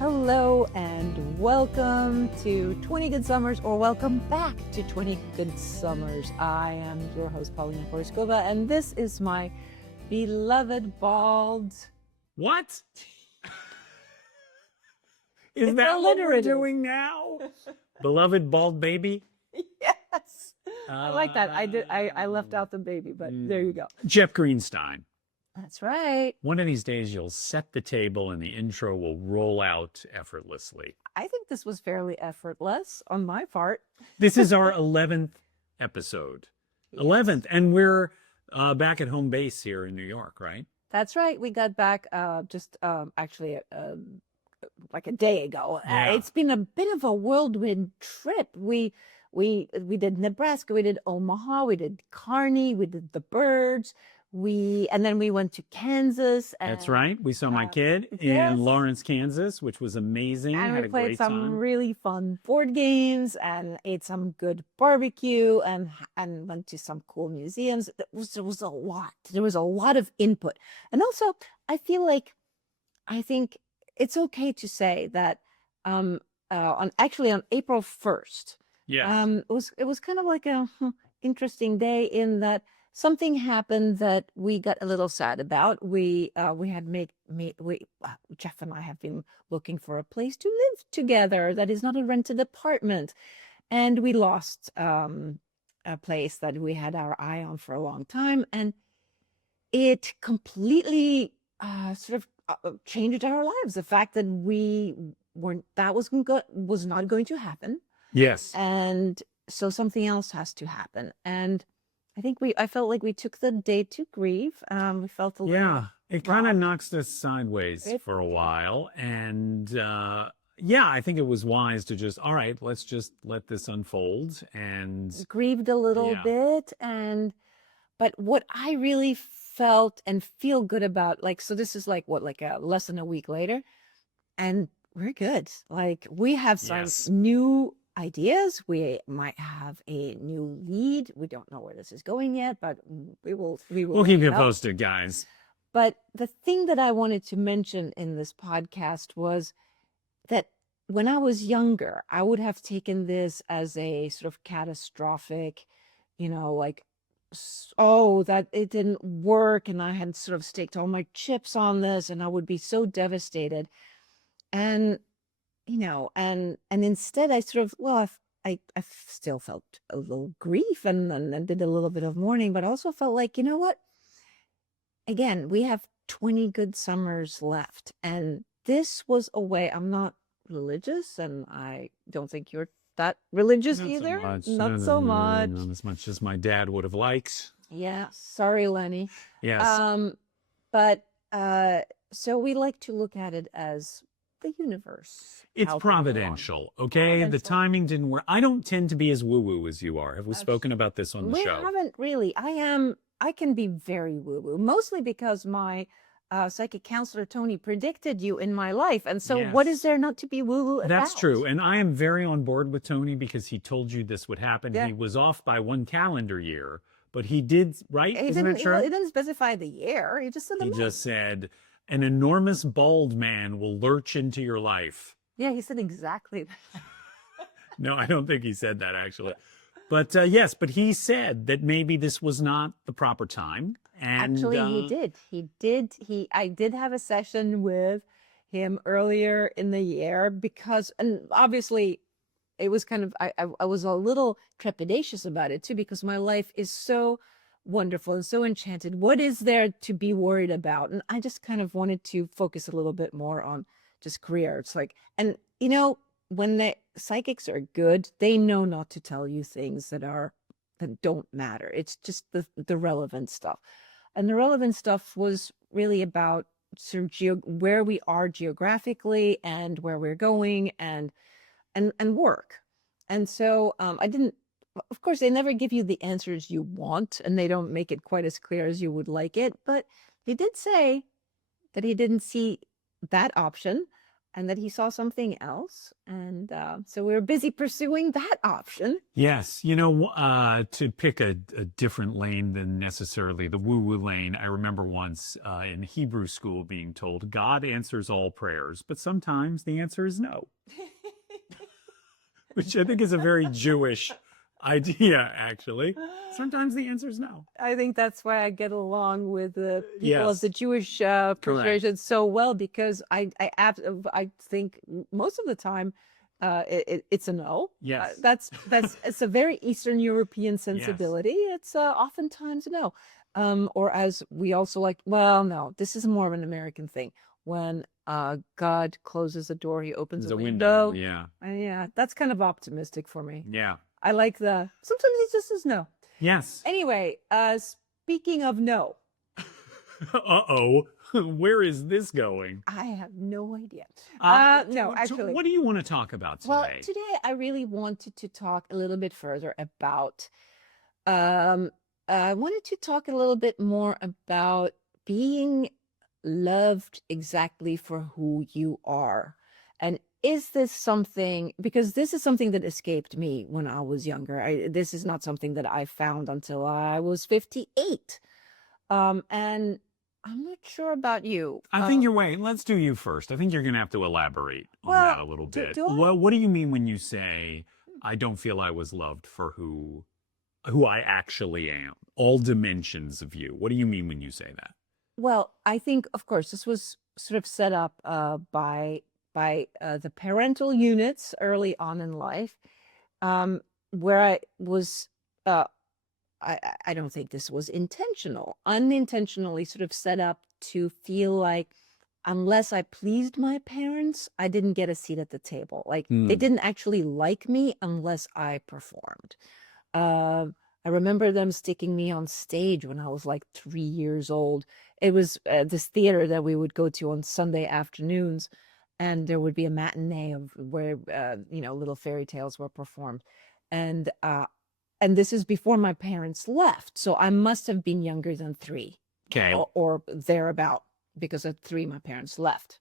Hello and welcome to 20 Good Summers, or welcome back to 20 Good Summers. I am your host, Paulina Poroskova, and this is my beloved bald... What? Is It's that what we're alliterative. doing now? Beloved bald baby? Yes. I like that. I left out the baby, but there you go. Jeff Greenstein. That's right. One of these days you'll set the table and the intro will roll out effortlessly. I think this was fairly effortless on my part. This is our 11th episode. 11th. And we're back at home base here in New York, right? That's right. We got back actually like a day ago. Yeah. It's been a bit of a whirlwind trip. We did Nebraska, we did Omaha, we did Kearney, we did the birds, and then we went to Kansas. And, that's right. We saw my kid yes. in Lawrence, Kansas, which was amazing. And Had we a played great some time. really fun board games and ate some good barbecue and went to some cool museums. There was a lot. There was a lot of input. And also, I think it's okay to say that on April 1st, Yes. it was kind of like a interesting day in that something happened that we got a little sad about. Jeff and I have been looking for a place to live together that is not a rented apartment, and we lost a place that we had our eye on for a long time, and it completely changed our lives. The fact that was not going to happen. Yes. And so something else has to happen. And I think I felt like we took the day to grieve. We felt a little... Yeah, it kind of knocks us sideways for a while. And I think it was wise to just, all right, let's just let this unfold. And grieved a little bit. But what I really felt and feel good about, so this is less than a week later, and we're good. Like, we have some new ideas. We might have a new lead. We don't know where this is going yet, but we'll keep you posted, guys. But the thing that I wanted to mention in this podcast was that when I was younger, I would have taken this as a sort of catastrophic, that it didn't work, and I had sort of staked all my chips on this, and I would be so devastated. And and instead I sort of, I still felt a little grief and did a little bit of mourning, but I also felt like, you know what? Again, we have 20 good summers left. And this was a way. I'm not religious, and I don't think you're that religious either. Not so much. Not as much as my dad would have liked. Yeah. Sorry, Lenny. Yes. So we like to look at it as the universe. It's providential, okay? The timing didn't work. I don't tend to be as woo-woo as you are. Have we spoken about this on the show? We haven't really. I can be very woo-woo, mostly because my psychic counselor, Tony, predicted you in my life. And so what is there not to be woo-woo about? That's true. And I am very on board with Tony because he told you this would happen. Yeah. He was off by one calendar year, but he did, right? Isn't it true? He didn't specify the year. He just said the month. He just said, an enormous bald man will lurch into your life. Yeah, he said exactly that. No, I don't think he said that, actually. But yes, but he said that maybe this was not the proper time. And actually, he did. I did have a session with him earlier in the year and obviously it was kind of, I was a little trepidatious about it too, because my life is so wonderful and so enchanted. What is there to be worried about? And I just kind of wanted to focus a little bit more on just career. It's like, and when the psychics are good, they know not to tell you things that don't matter. It's just the relevant stuff. And the relevant stuff was really about sort of where we are geographically and where we're going and work. And so of course, they never give you the answers you want, and they don't make it quite as clear as you would like it. But he did say that he didn't see that option. and that he saw something else. And so we were busy pursuing that option. Yes, to pick a different lane than necessarily the woo-woo lane. I remember once in Hebrew school being told, God answers all prayers, but sometimes the answer is no, which I think is a very Jewish idea, actually. Sometimes the answer is no. I think that's why I get along with the people Yes. of the Jewish persuasion so well, because I think most of the time it's a no. Yes. It's a very Eastern European sensibility. It's oftentimes no. Or as we also like, well, no, this is more of an American thing. When God closes a door, he opens a window. Yeah. Yeah, that's kind of optimistic for me. Yeah. I like sometimes he just says no. Yes. Anyway, speaking of no. Uh-oh. Where is this going? I have no idea. No, So actually. what do you want to talk about today? Well, today I really wanted to talk a little bit further about, I wanted to talk a little bit more about being loved exactly for who you are. And is this something, because this is something that escaped me when I was younger. This is not something that I found until I was 58. And I'm not sure about you. I think you're wait. Let's do you first. I think you're going to have to elaborate on that a little bit. Well, what do you mean when you say I don't feel I was loved for who I actually am? All dimensions of you. What do you mean when you say that? Well, I think, of course, this was sort of set up by the parental units early on in life, where I was. I don't think this was intentional, unintentionally sort of set up to feel like unless I pleased my parents, I didn't get a seat at the table. Like they didn't actually like me unless I performed. I remember them sticking me on stage when I was like 3 years old. It was this theater that we would go to on Sunday afternoons, and there would be a matinee of where little fairy tales were performed, and this is before my parents left. So I must have been younger than 3. Okay. Or thereabout, because at 3, my parents left.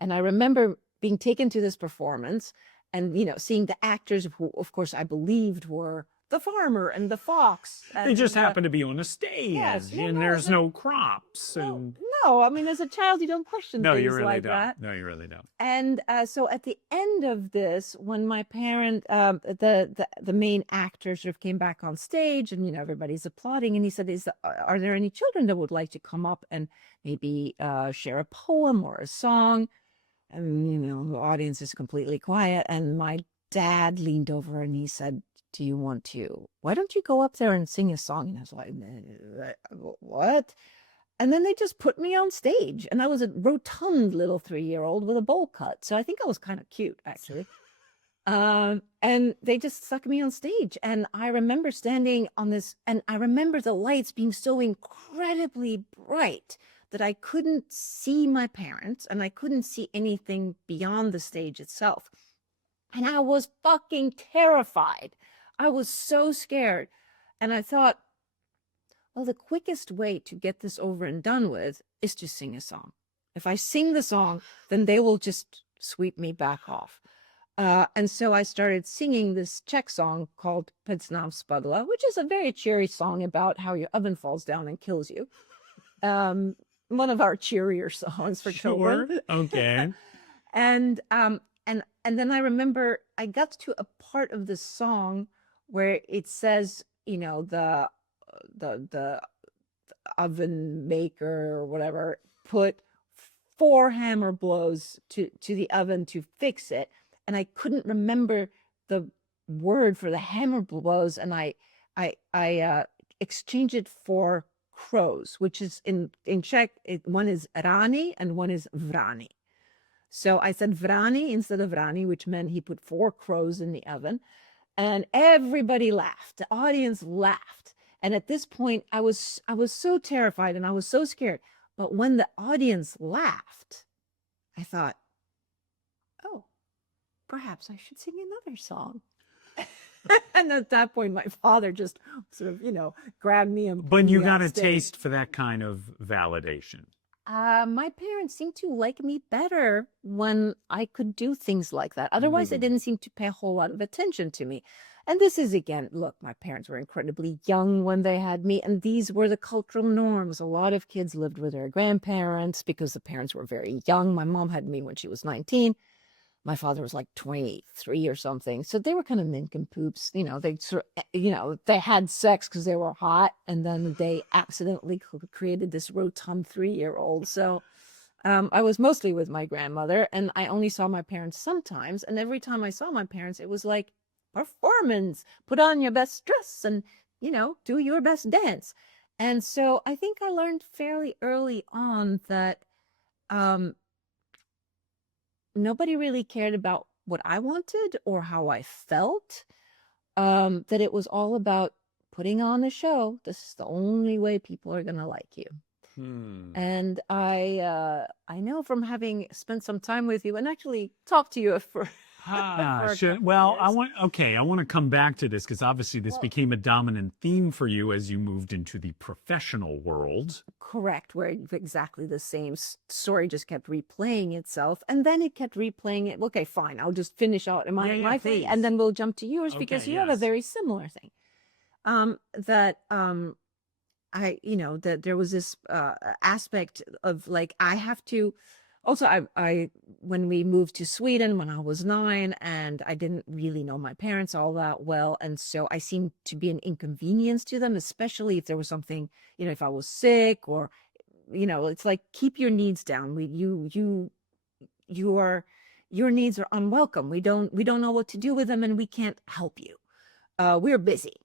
And I remember being taken to this performance and, seeing the actors who, of course, I believed were the farmer and the fox. They just happen to be on a stage, yes, and there's no crops. No, I mean, as a child, you don't question things you really like don't. that. No, you really don't. And so at the end of this, when my parent, the main actor sort of came back on stage, and everybody's applauding, and he said, "Are there any children that would like to come up and maybe share a poem or a song?" And the audience is completely quiet, and my dad leaned over and he said, why don't you go up there and sing a song? And I was like, what? And then they just put me on stage, and I was a rotund little 3-year-old with a bowl cut. So I think I was kind of cute, actually. And they just stuck me on stage. And I remember standing on this, and I remember the lights being so incredibly bright that I couldn't see my parents, and I couldn't see anything beyond the stage itself. And I was fucking terrified. I was so scared. And I thought, well, the quickest way to get this over and done with is to sing a song. If I sing the song, then they will just sweep me back off. And so I started singing this Czech song called Pecnám spadla, which is a very cheery song about how your oven falls down and kills you. One of our cheerier songs for children. Okay. And then I remember I got to a part of the song where it says, the oven maker or whatever put 4 hammer blows to the oven to fix it, and I couldn't remember the word for the hammer blows, and I exchanged it for crows, which is in Czech, one is rani and one is vrani. So I said vrani instead of rani, which meant he put 4 crows in the oven. And everybody laughed. The audience laughed. And at this point, I was so terrified and I was so scared. But when the audience laughed, I thought, oh, perhaps I should sing another song. And at that point, my father just sort of, grabbed me and But you got a taste for that kind of validation. My parents seemed to like me better when I could do things like that. Otherwise, they didn't seem to pay a whole lot of attention to me. And this is again, look, my parents were incredibly young when they had me, and these were the cultural norms. A lot of kids lived with their grandparents because the parents were very young. My mom had me when she was 19. My father was like 23 or something. So they were kind of nincompoops. They had sex because they were hot, and then they accidentally created this rotund 3-year-old. So I was mostly with my grandmother, and I only saw my parents sometimes. And every time I saw my parents, it was like performance, put on your best dress and, do your best dance. And so I think I learned fairly early on that nobody really cared about what I wanted or how I felt. That it was all about putting on a show. This is the only way people are going to like you. And I know from having spent some time with you and actually talked to you for Well, I want to come back to this because obviously this became a dominant theme for you as you moved into the professional world. Correct, where exactly the same story just kept replaying itself, and then it kept replaying it. Okay, fine, I'll just finish out my thing, and then we'll jump to yours because you have a very similar thing. That there was this aspect of like I have to. Also, I when we moved to Sweden when I was 9, and I didn't really know my parents all that well, and so I seemed to be an inconvenience to them, especially if there was something, if I was sick or, it's like keep your needs down. Your needs are unwelcome. We don't know what to do with them, and we can't help you. We're busy.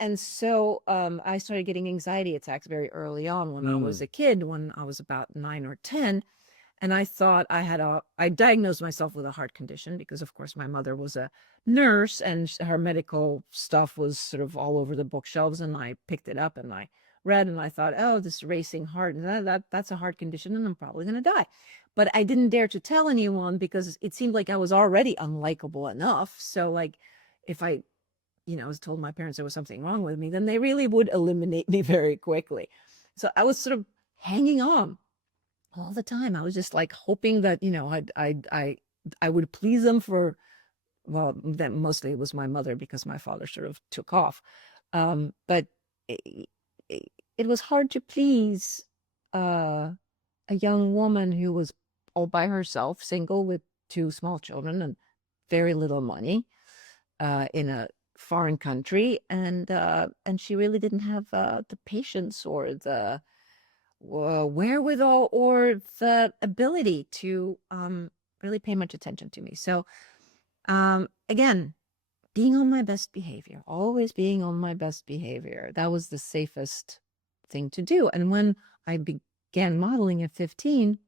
And so I started getting anxiety attacks very early on when I was a kid, when I was about 9 or 10. And I thought I diagnosed myself with a heart condition because, of course, my mother was a nurse and her medical stuff was sort of all over the bookshelves. And I picked it up and I read and I thought, oh, this racing heart, that's a heart condition and I'm probably going to die. But I didn't dare to tell anyone because it seemed like I was already unlikable enough. So, like, if I was told my parents there was something wrong with me, then they really would eliminate me very quickly. So I was sort of hanging on all the time. I was just like hoping that, I would please them then mostly it was my mother because my father sort of took off. But it was hard to please a young woman who was all by herself, single with 2 small children and very little money, in a foreign country, and she really didn't have the patience or the wherewithal or the ability to really pay much attention to me. So again, being on my best behavior, always being on my best behavior, that was the safest thing to do. And when I began modeling at 15, it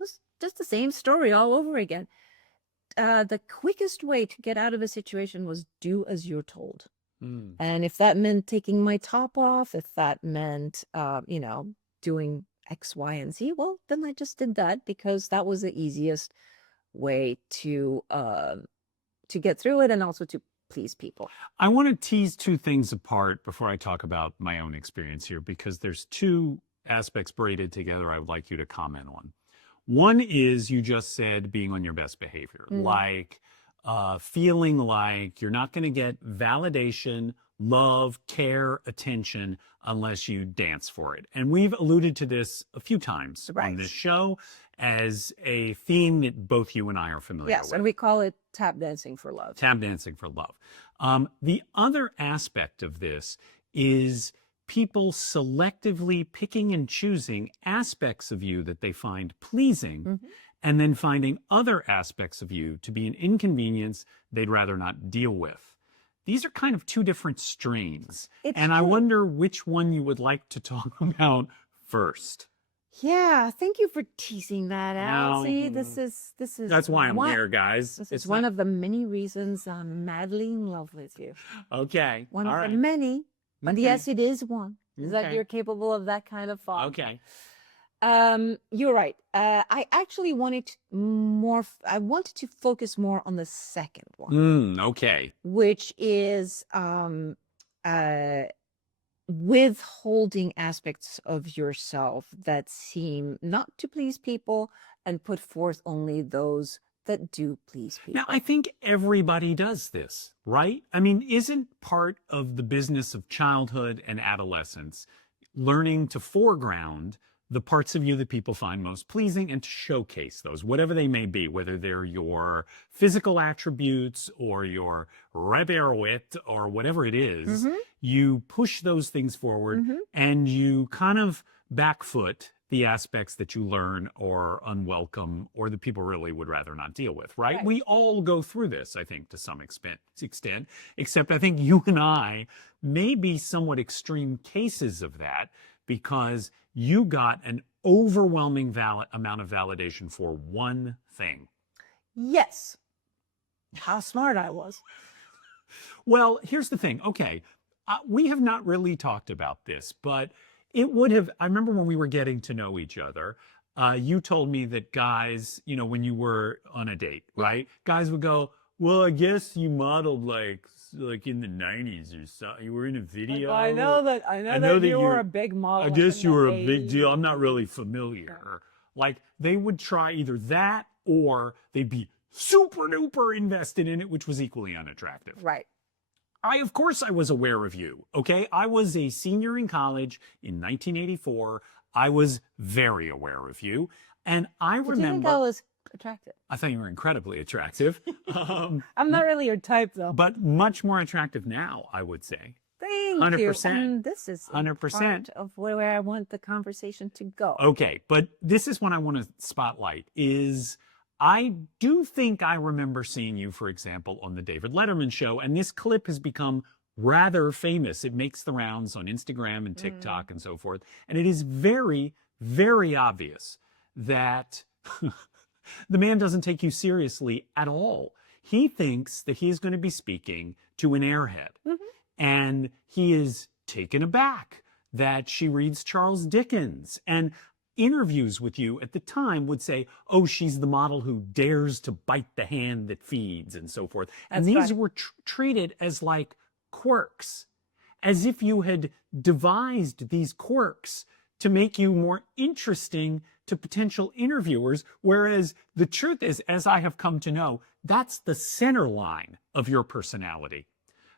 was just the same story all over again. The quickest way to get out of a situation was do as you're told. And if that meant taking my top off, if that meant, doing X, Y, and Z, well, then I just did that because that was the easiest way to get through it and also to please people. I want to tease 2 things apart before I talk about my own experience here, because there's 2 aspects braided together I would like you to comment on. One is you just said being on your best behavior, like feeling like you're not going to get validation, love, care, attention unless you dance for it. And we've alluded to this a few times on this show as a theme that both you and I are familiar with. Yes, and we call it tap dancing for love. Tap dancing for love. The other aspect of this is people selectively picking and choosing aspects of you that they find pleasing, and then finding other aspects of you to be an inconvenience they'd rather not deal with. These are kind of 2 different strains. I wonder which one you would like to talk about first. Yeah, thank you for teasing that out. See, this is that's why I'm here, guys. This is one of the many reasons I'm madly in love with you. Okay. One of the many. But yes, it is one. Is that you're capable of that kind of thought. Okay. You're right. I actually wanted to focus more on the second one. Okay. Which is withholding aspects of yourself that seem not to please people and put forth only those that do please people. Now, I think everybody does this, right? I mean, isn't part of the business of childhood and adolescence learning to foreground the parts of you that people find most pleasing and to showcase those, whatever they may be, whether they're your physical attributes or your rebelwit or whatever it is, you push those things forward and you kind of backfoot the aspects that you learn or unwelcome or that people really would rather not deal with, right? We all go through this, I think, to some extent, except I think you and I may be somewhat extreme cases of that because you got an overwhelming amount of validation for one thing. Yes. How smart I was. Well, here's the thing. Okay, we have not really talked about this, but it would have, I remember when we were getting to know each other, you told me that guys, you know, when you were on a date, right? Guys would go, well, I guess you modeled like in the 90s or so. You were in a video. Like, I know that you were a big model. I guess you were a big deal. I'm not really familiar. Like they would try either that or they'd be super duper invested in it, which was equally unattractive. Right. Of course I was aware of you, okay? I was a senior in college in 1984. I was very aware of you. And I remember... Did you think I was attractive? I thought you were incredibly attractive. I'm not really your type, though. But much more attractive now, I would say. Thank 100%. you. This is 100% part of where I want the conversation to go. Okay, but this is what I want to spotlight is... I do think I remember seeing you, for example, on the David Letterman show, and this clip has become rather famous. It makes the rounds on Instagram and TikTok and so forth. And it is very, very obvious that the man doesn't take you seriously at all. He thinks that he is going to be speaking to an airhead. And he is taken aback that she reads Charles Dickens. And interviews with you at the time would say, oh, she's the model who dares to bite the hand that feeds and so forth. And these were treated as like quirks, as if you had devised these quirks to make you more interesting to potential interviewers. Whereas the truth is, as I have come to know, that's the center line of your personality.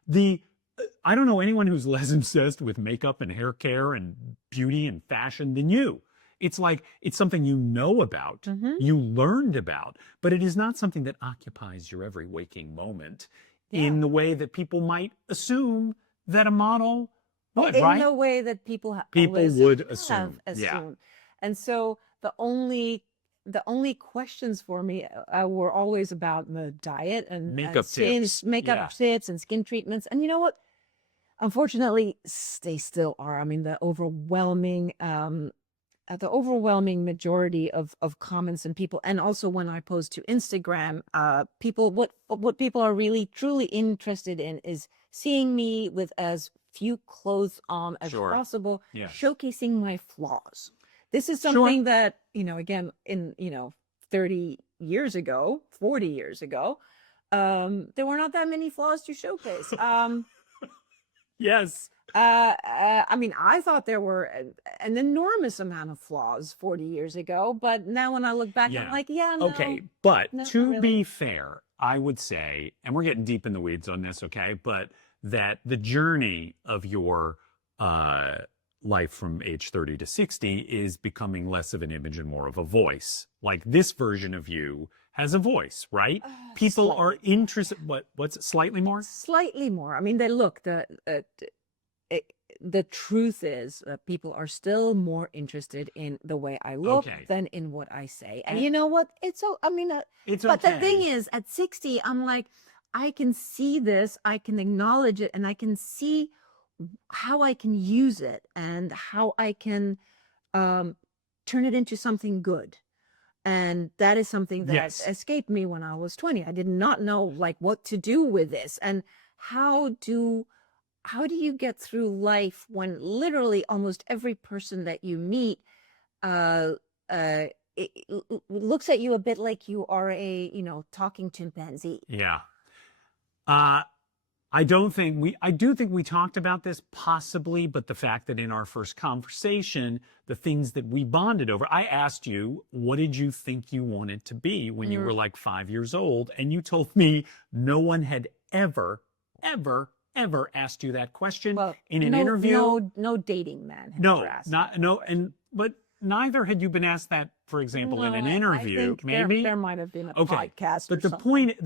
I don't know anyone who's less obsessed with makeup and hair care and beauty and fashion than you. It's like, it's something you know about, you learned about, but it is not something that occupies your every waking moment in the way that people might assume that a model would, right? In the way that people would assume. And so the only questions for me were always about the diet and makeup tips and skin treatments. And you know what? Unfortunately, they still are. I mean, the overwhelming majority of comments and people, and also when I post to Instagram, people, what people are really truly interested in is seeing me with as few clothes on as possible, showcasing my flaws. This is something that, again, in, 30 years ago, 40 years ago, there were not that many flaws to showcase. Yes. I mean, I thought there were an enormous amount of flaws 40 years ago, but now when I look back, I'm like, no. Okay, but to be fair, I would say, and we're getting deep in the weeds on this, okay, but that the journey of your life from age 30 to 60 is becoming less of an image and more of a voice. Like this version of you has a voice, right? People are interested. What's it, slightly more? Slightly more. I mean, the truth is people are still more interested in the way I look than in what I say. And you know what? It's but the thing is, at 60, I'm like, I can see this, I can acknowledge it, and I can see how I can use it and how I can turn it into something good. And that is something that escaped me when I was 20. I did not know like what to do with this. And how do you get through life when literally almost every person that you meet it looks at you a bit like you are a, talking chimpanzee? Yeah. I do think we talked about this possibly, but the fact that in our first conversation, the things that we bonded over, I asked you, what did you think you wanted to be when you were like 5 years old? And you told me no one had ever, ever, ever asked you that question in an interview. No dating man had No, ever asked not, no. But neither had you been asked that, for example, in an interview. I think Maybe there might have been a podcast. But the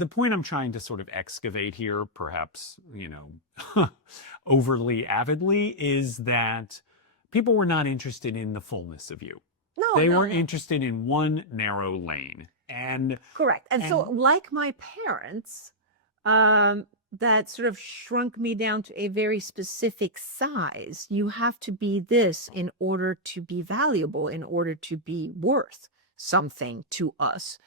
point I'm trying to sort of excavate here, perhaps, overly avidly, is that people were not interested in the fullness of you. No, they were interested in one narrow lane. And correct. And so, like my parents, that sort of shrunk me down to a very specific size. You have to be this in order to be valuable, in order to be worth something to us.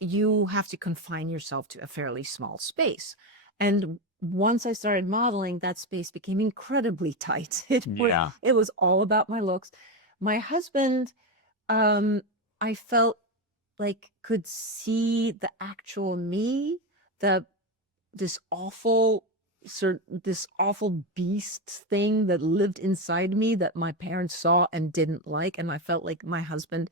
You have to confine yourself to a fairly small space. And once I started modeling, that space became incredibly tight. It was all about my looks. My husband, I felt like could see the actual me, this awful beast thing that lived inside me that my parents saw and didn't like. And I felt like my husband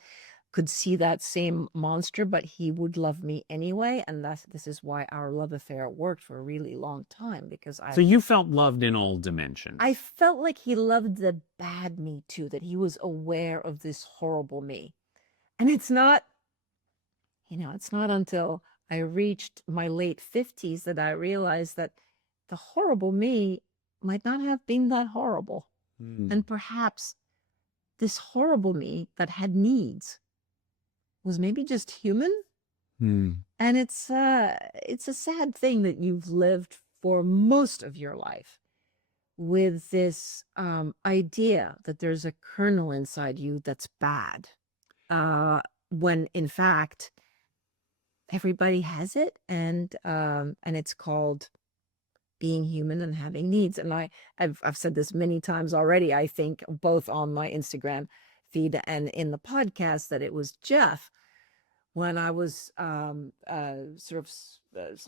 could see that same monster, but he would love me anyway. And this is why our love affair worked for a really long time, because So you felt loved in all dimensions. I felt like he loved the bad me too, that he was aware of this horrible me. And it's not until I reached my late 50s that I realized that the horrible me might not have been that horrible. And perhaps this horrible me that had needs was maybe just human. And it's a sad thing that you've lived for most of your life with this idea that there's a kernel inside you that's bad, when in fact everybody has it, and it's called being human and having needs. And I've said this many times already, I think, both on my Instagram feed and in the podcast, that it was Jeff, when I was sort of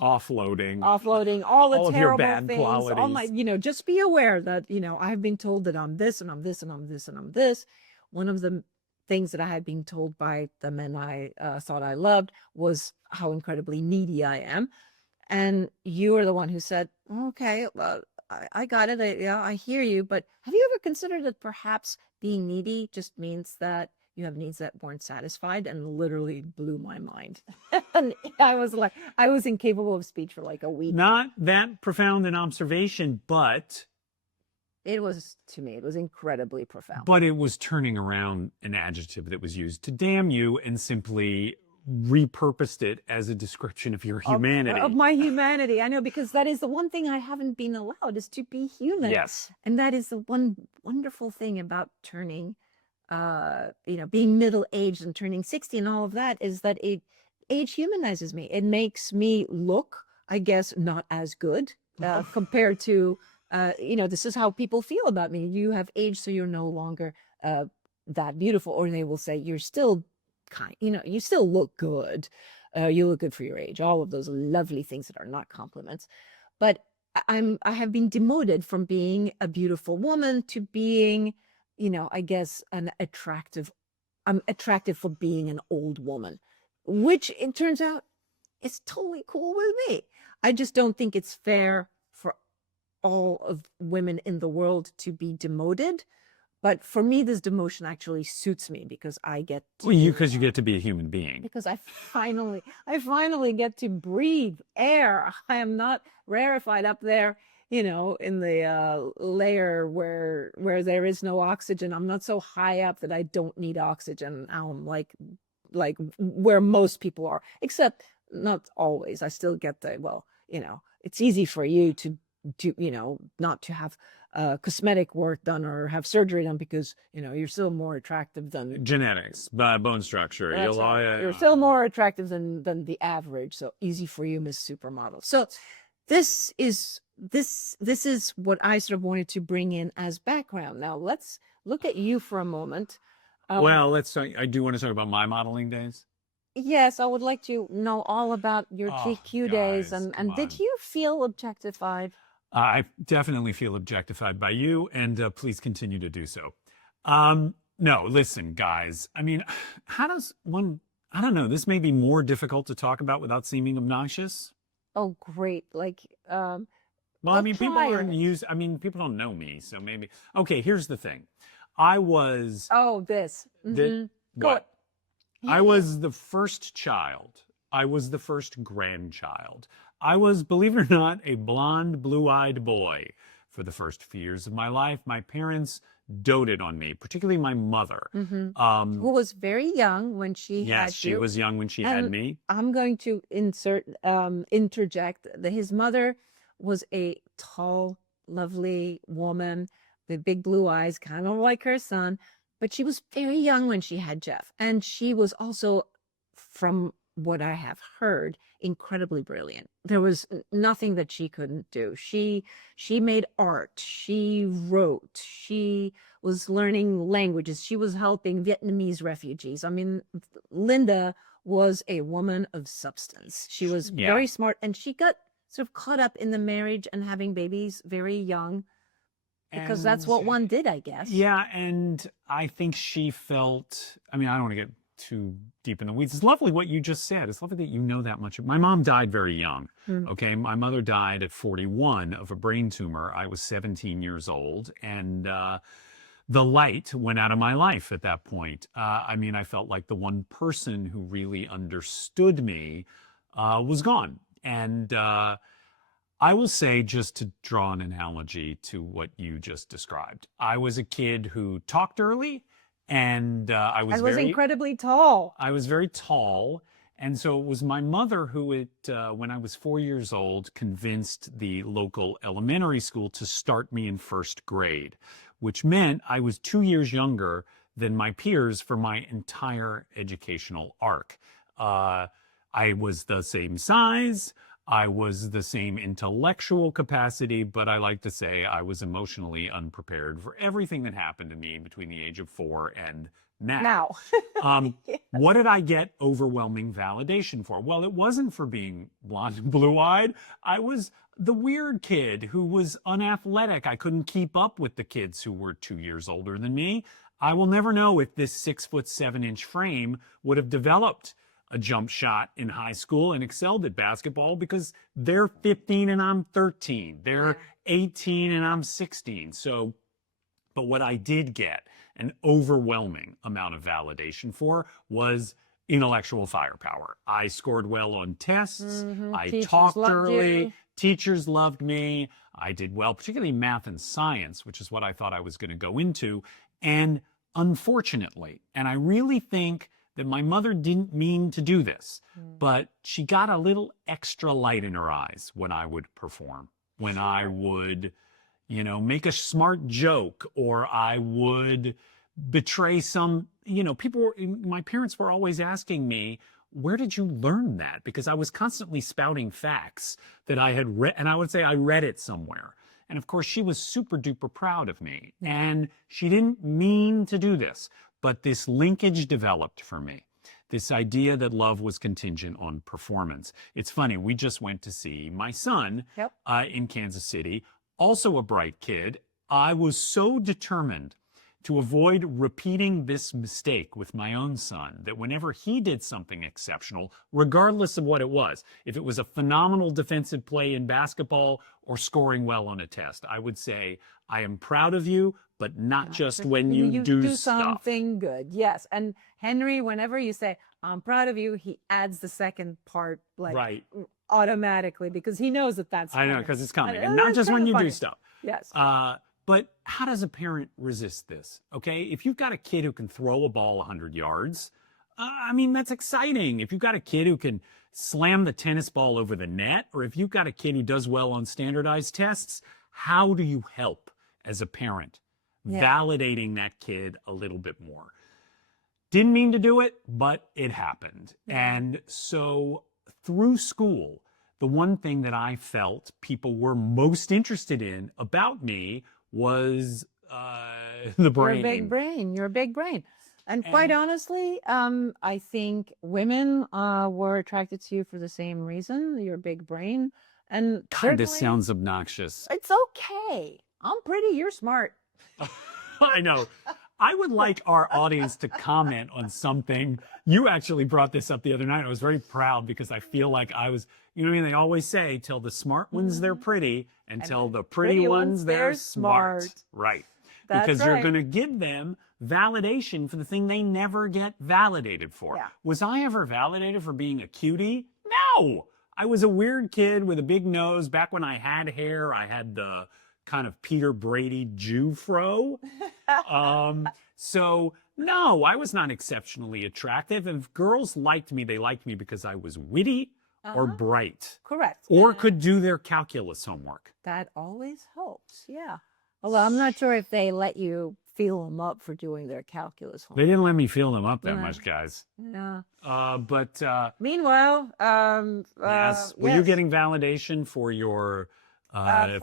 offloading all the all terrible of your bad things, qualities. all my, just be aware that, I've been told that I'm this and I'm this and I'm this and I'm this. One of the things that I had been told by the men I thought I loved was how incredibly needy I am. And you are the one who said, okay, well, I got it. I hear you. But have you ever considered that perhaps being needy just means that you have needs that weren't satisfied? And literally blew my mind. And I was incapable of speech for like a week. Not that profound an observation, but it was, to me, it was incredibly profound. But it was turning around an adjective that was used to damn you and simply repurposed it as a description of your humanity. Of my humanity. I know, because that is the one thing I haven't been allowed, is to be human. Yes. And that is the one wonderful thing about turning, being middle-aged and turning 60 and all of that, is that age humanizes me. It makes me look, I guess, not as good compared to, this is how people feel about me. You have aged, so you're no longer that beautiful. Or they will say, you're still you still look good. You look good for your age. All of those lovely things that are not compliments. But I have been demoted from being a beautiful woman to being, I guess, I'm attractive for being an old woman, which it turns out is totally cool with me. I just don't think it's fair for all of women in the world to be demoted. But for me, this demotion actually suits me, because I get to... because you get to be a human being. Because I finally get to breathe air. I am not rarefied up there, in the layer where there is no oxygen. I'm not so high up that I don't need oxygen. I'm like where most people are, except not always. I still get it's easy for you to not to have cosmetic work done or have surgery done, because you're still more attractive than genetics, bone structure. You're still more attractive than the average. So easy for you, Miss Supermodel. So this is what I sort of wanted to bring in as background. Now let's look at you for a moment. Well, I do want to talk about my modeling days. Yes, I would like to know all about your GQ days. And did you feel objectified? I definitely feel objectified by you, and please continue to do so. No, listen, guys. I mean, how does one, I don't know, this may be more difficult to talk about without seeming obnoxious. Oh, great. Well, I We'll mean, people try aren't it. used, I mean, people don't know me, so maybe. Okay, here's the thing. I was Oh, this. the, Go. what? I was the first child. I was the first grandchild. I was, believe it or not, a blonde, blue-eyed boy for the first few years of my life. My parents doted on me, particularly my mother. Who was very young when she Yes, had she you. was young when she had And me. I'm going to interject that his mother was a tall, lovely woman with big blue eyes, kind of like her son, but she was very young when she had Jeff. And she was also, from what I have heard, incredibly brilliant. There was nothing that she couldn't do. She made art, she wrote, she was learning languages, she was helping Vietnamese refugees. I mean, Linda was a woman of substance. She was Yeah. very smart, and she got sort of caught up in the marriage and having babies very young because that's And what one did, I guess. yeah, and I think she felt, I mean, I don't want to get too deep in the weeds. It's lovely what you just said. It's lovely that you know that much. My mom died very young. Okay. My mother died at 41 of a brain tumor. I was 17 years old. And the light went out of my life at that point. I mean, I felt like the one person who really understood me was gone. And I will say, just to draw an analogy to what you just described, I was a kid who talked early, and I was incredibly tall. I was very tall. And so it was my mother who, when I was 4 years old, convinced the local elementary school to start me in first grade, which meant I was 2 years younger than my peers for my entire educational arc. I was the same size. I was the same intellectual capacity, but I like to say I was emotionally unprepared for everything that happened to me between the age of 4 and now. Yes. What did I get overwhelming validation for? Well, it wasn't for being blonde and blue-eyed. I was the weird kid who was unathletic. I couldn't keep up with the kids who were 2 years older than me. I will never know if this 6'7" frame would have developed a jump shot in high school and excelled at basketball because they're 15 and I'm 13. They're 18 and I'm 16. So, but what I did get an overwhelming amount of validation for was intellectual firepower. I scored well on tests. I Teachers talked loved early. you. Teachers loved me. I did well, particularly math and science, which is what I thought I was going to go into. And unfortunately, and I really think that my mother didn't mean to do this, but she got a little extra light in her eyes when I would perform, when I would, you know, make a smart joke, or I would betray some, you know, my parents were always asking me, where did you learn that? Because I was constantly spouting facts that I had read, and I would say I read it somewhere. And of course, she was super duper proud of me. And she didn't mean to do this, but this linkage developed for me. This idea that love was contingent on performance. It's funny, we just went to see my son in Kansas City, also a bright kid. I was so determined to avoid repeating this mistake with my own son that whenever he did something exceptional, regardless of what it was, if it was a phenomenal defensive play in basketball or scoring well on a test, I would say, I am proud of you, but not just when you do stuff. Something good. Yes. And Henry, whenever you say, I'm proud of you, he adds the second part like automatically because he knows that that's coming. I know, because it's coming. And not just when you do stuff. Yes. But how does a parent resist this? Okay, if you've got a kid who can throw a ball 100 yards, I mean, that's exciting. If you've got a kid who can slam the tennis ball over the net, or if you've got a kid who does well on standardized tests, how do you help as a parent validating that kid a little bit more? Didn't mean to do it, but it happened. And so through school, the one thing that I felt people were most interested in about me was the brain. You're a big brain. You're a big brain. And quite honestly, I think women were attracted to you for the same reason, your big brain. And God, this certainly, sounds obnoxious. it's okay. I'm pretty, you're smart. I know. I would like our audience to comment on something. You actually brought this up the other night. I was very proud because I feel like I was, you know what I mean? They always say, tell the smart ones they're pretty and tell the pretty ones they're smart. Right. That's Because you're right. going to give them validation for the thing they never get validated for. Yeah. Was I ever validated for being a cutie? No. I was a weird kid with a big nose. Back when I had hair, I had the kind of Peter Brady Jew fro. So no, I was not exceptionally attractive. If girls liked me, they liked me because I was witty or bright. Correct. Or could do their calculus homework. That always helps. Yeah. Although I'm not sure if they let you feel them up for doing their calculus homework. They didn't let me feel them up that much, guys. Yeah. But Meanwhile, yes. Were you getting validation for your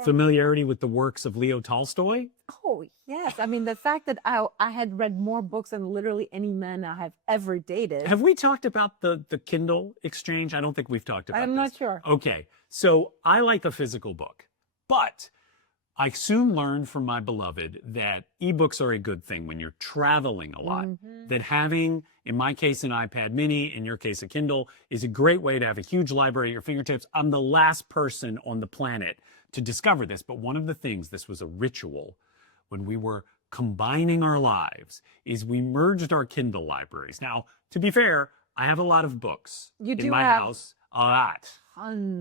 familiarity with the works of Leo Tolstoy? Oh, yes. I mean, the fact that I had read more books than literally any man I have ever dated. Have we talked about the Kindle exchange? I don't think we've talked about I'm not sure. Okay. So I like a physical book, but I soon learned from my beloved that ebooks are a good thing when you're traveling a lot. That having, in my case, an iPad mini, in your case, a Kindle, is a great way to have a huge library at your fingertips. I'm the last person on the planet to discover this, but one of the things, this was a ritual when we were combining our lives, is we merged our Kindle libraries. Now, to be fair, I have a lot of books in my house, a lot,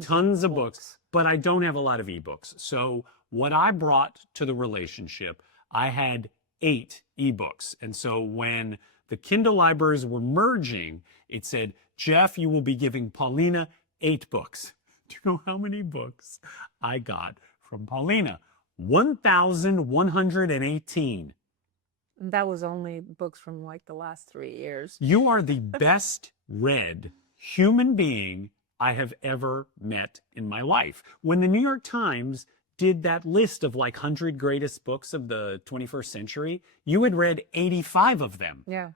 tons of books, but I don't have a lot of ebooks. So what I brought to the relationship, I had 8 ebooks. And so when the Kindle libraries were merging, it said, Jeff, you will be giving Paulina 8 books. Do you know how many books I got from Paulina? 1,118. That was only books from like the last 3 years. You are the best read human being I have ever met in my life. When the New York Times did that list of like 100 greatest books of the 21st century, you had read 85 of them. Yeah.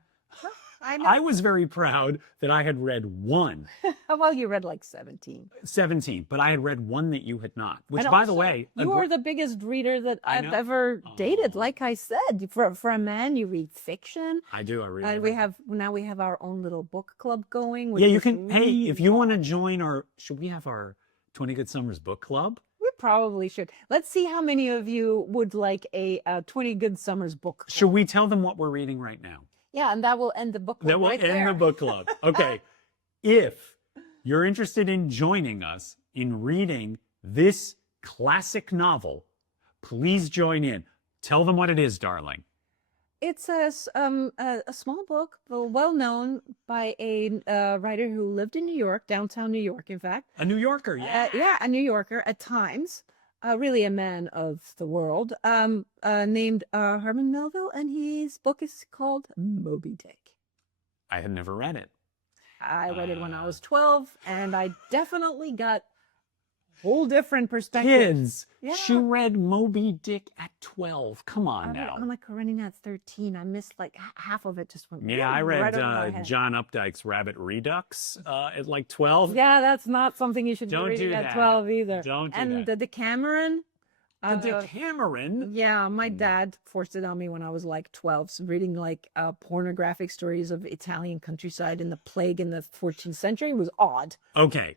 I know. I was very proud that I had read one. Well, you read like 17. 17, but I had read one that you had not. Which, by the way, you are the biggest reader that I've ever dated. Like I said, for a man, you read fiction. I do. I read. And we have our own little book club going. Yeah, you can. Hey, if you want to join our, should we have our 20 Good Summers book club? We probably should. Let's see how many of you would like a 20 Good Summers book club. Should we tell them what we're reading right now? Yeah, and that will end the book club. That will end the book club. Okay. If you're interested in joining us in reading this classic novel, please join in. Tell them what it is, darling. It's a small book, well known by a writer who lived in New York, downtown New York, in fact. A New Yorker, yeah. Yeah, a New Yorker at times. Really a man of the world, named Herman Melville, and his book is called Moby Dick. I had never read it. I read it when I was 12, and I definitely got a whole different perspective. Kids, she read Moby Dick at 12. Come on now. I'm like Karenina at 13. I missed like half of it. Just went. Yeah, I read John Updike's Rabbit Redux at like 12. Yeah, that's not something you should be reading at 12 either. Don't do that. And the Decameron. The Decameron? Yeah, my dad forced it on me when I was like 12, so reading like pornographic stories of Italian countryside and the plague in the 14th century was odd. Okay,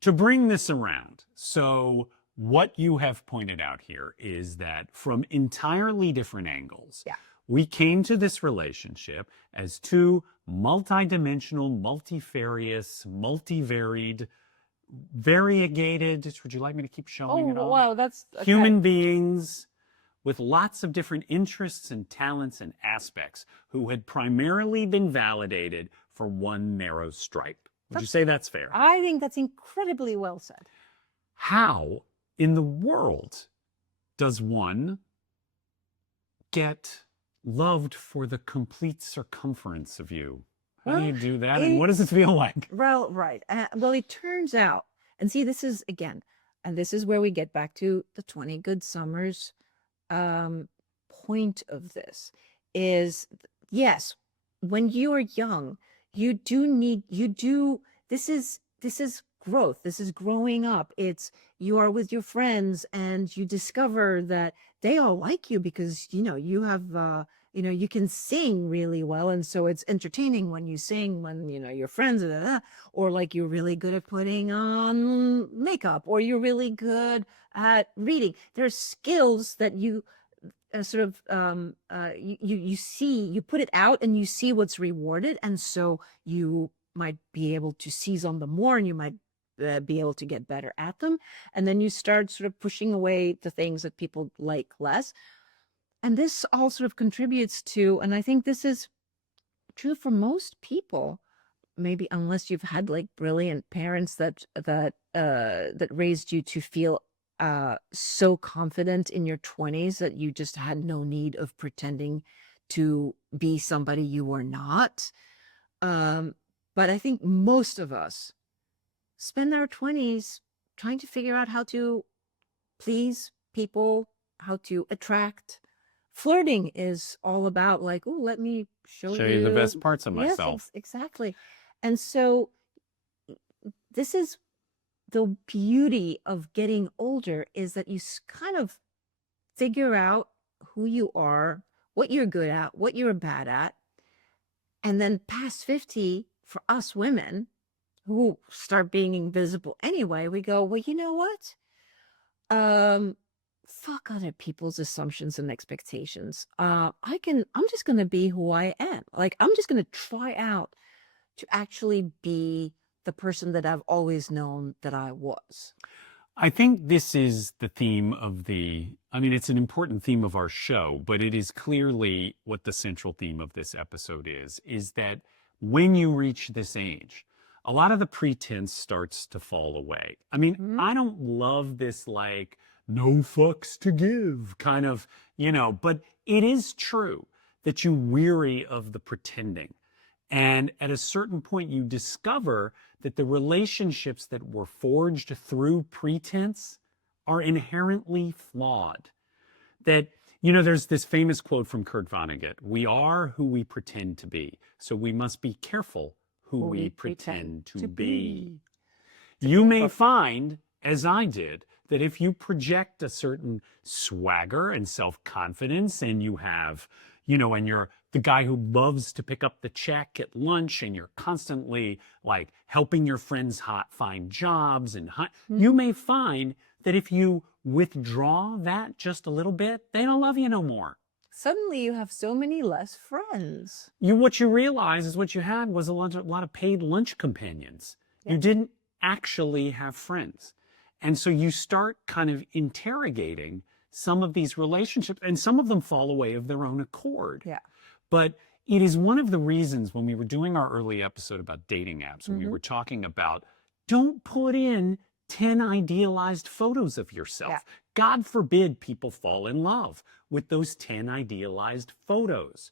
to bring this around, so what you have pointed out here is that from entirely different angles, we came to this relationship as two multidimensional, multifarious, multivaried, variegated, would you like me to keep showing it all? Wow, that's okay. Human beings with lots of different interests and talents and aspects who had primarily been validated for one narrow stripe. Would you say that's fair? I think that's incredibly well said. How in the world does one get loved for the complete circumference of you? How do you do that? And what does it feel like? Well, right. Well, it turns out, and see, this is, again, and this is where we get back to the 20 Good Summers point of this, is, yes, when you are young, this is growth. This is growing up. It's you are with your friends and you discover that they all like you because, you have, you can sing really well. And so it's entertaining when you sing, when, your friends, or like you're really good at putting on makeup, or you're really good at reading. There's skills that you sort of you see, you put it out and you see what's rewarded, and so you might be able to seize on them more, and you might be able to get better at them, and then you start sort of pushing away the things that people like less, and this all sort of contributes to, and I think this is true for most people, maybe unless you've had like brilliant parents that raised you to feel so confident in your 20s that you just had no need of pretending to be somebody you were not. But I think most of us spend our 20s trying to figure out how to please people, how to attract. Flirting is all about like, oh, let me show you the best parts of Yes, myself. exactly. And so this is the beauty of getting older, is that you kind of figure out who you are, what you're good at, what you're bad at. And then past 50, for us women who start being invisible anyway, we go, well, you know what? Fuck other people's assumptions and expectations. I'm just going to be who I am. Like, I'm just going to try out to actually be the person that I've always known that I was. I think this is the theme of it's an important theme of our show, but it is clearly what the central theme of this episode is that when you reach this age, a lot of the pretense starts to fall away. I don't love this like, no fucks to give kind of, but it is true that you weary of the pretending. And at a certain point, you discover that the relationships that were forged through pretense are inherently flawed. That, there's this famous quote from Kurt Vonnegut: we are who we pretend to be, so we must be careful who we pretend to be. You may find, as I did, that if you project a certain swagger and self-confidence, and you have, and you're the guy who loves to pick up the check at lunch, and you're constantly like helping your friends find jobs, and you may find that if you withdraw that just a little bit, they don't love you no more. Suddenly you have so many less friends. What you realize is what you had was a lot of paid lunch companions. Yeah. You didn't actually have friends. And so you start kind of interrogating some of these relationships, and some of them fall away of their own accord. Yeah. But it is one of the reasons, when we were doing our early episode about dating apps, when we were talking about, don't put in 10 idealized photos of yourself. Yeah. God forbid people fall in love with those 10 idealized photos.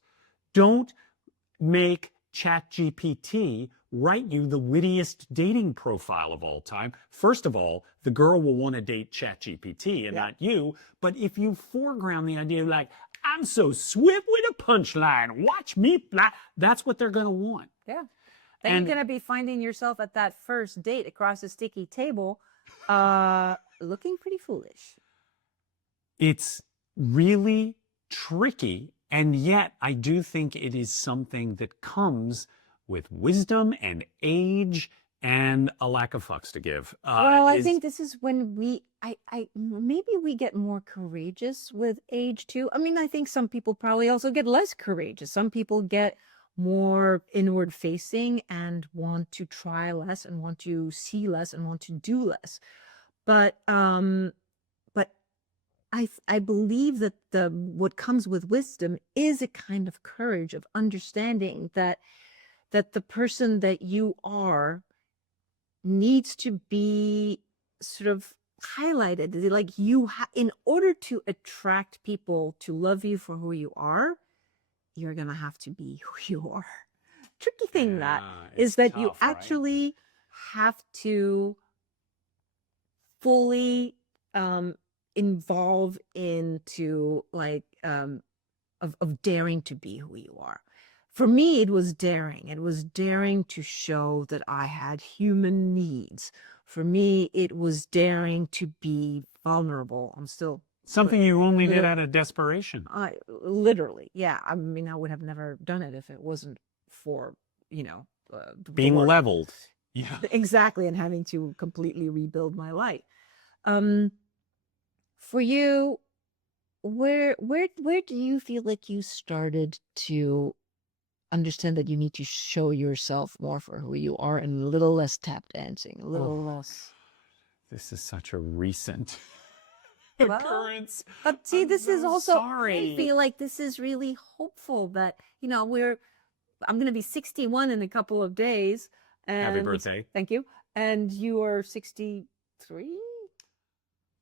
Don't make ChatGPT write you the wittiest dating profile of all time. First of all, the girl will want to date ChatGPT and not you. But if you foreground the idea of like, I'm so swift with a punchline, watch me fly, that's what they're going to want. Yeah. Then you're going to be finding yourself at that first date across a sticky table looking pretty foolish. It's really tricky. And yet I do think it is something that comes with wisdom and age and a lack of fucks to give. Well, I think this is when maybe we get more courageous with age too. I think some people probably also get less courageous. Some people get more inward facing and want to try less and want to see less and want to do less. But I believe that what comes with wisdom is a kind of courage of understanding that the person that you are needs to be sort of highlighted. Like in order to attract people to love you for who you are, you're gonna have to be who you are. Tricky thing that is that tough, you actually have to fully involve into like of daring to be who you are. For me, it was daring. It was daring to show that I had human needs. For me, it was daring to be vulnerable. I'm still Something you only did little, out of desperation. I literally, yeah. I mean, I would have never done it if it wasn't for, you know, the Being work. leveled. Yeah. Exactly, and having to completely rebuild my life. Um, for you, where do you feel like you started to understand that you need to show yourself more for who you are and a little less tap dancing, a little less. This is such a recent Well, occurrence. but see, I'm this is so also, sorry. I feel like this is really hopeful that, I'm going to be 61 in a couple of days. And Happy birthday. Thank you. And you are 63?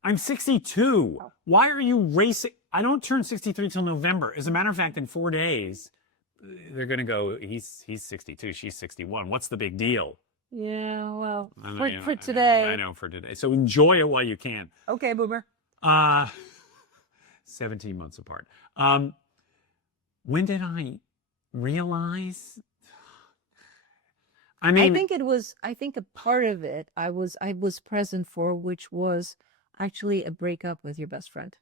I'm 62. Oh. Why are you racing? I don't turn 63 till November. As a matter of fact, in 4 days, they're going to go, he's 62, she's 61. What's the big deal? Yeah, well, I for today. I know, for today. So enjoy it while you can. Okay, boomer. 17 months apart. When did I realize? I mean, I think a part of it I was present for, which was actually a breakup with your best friend.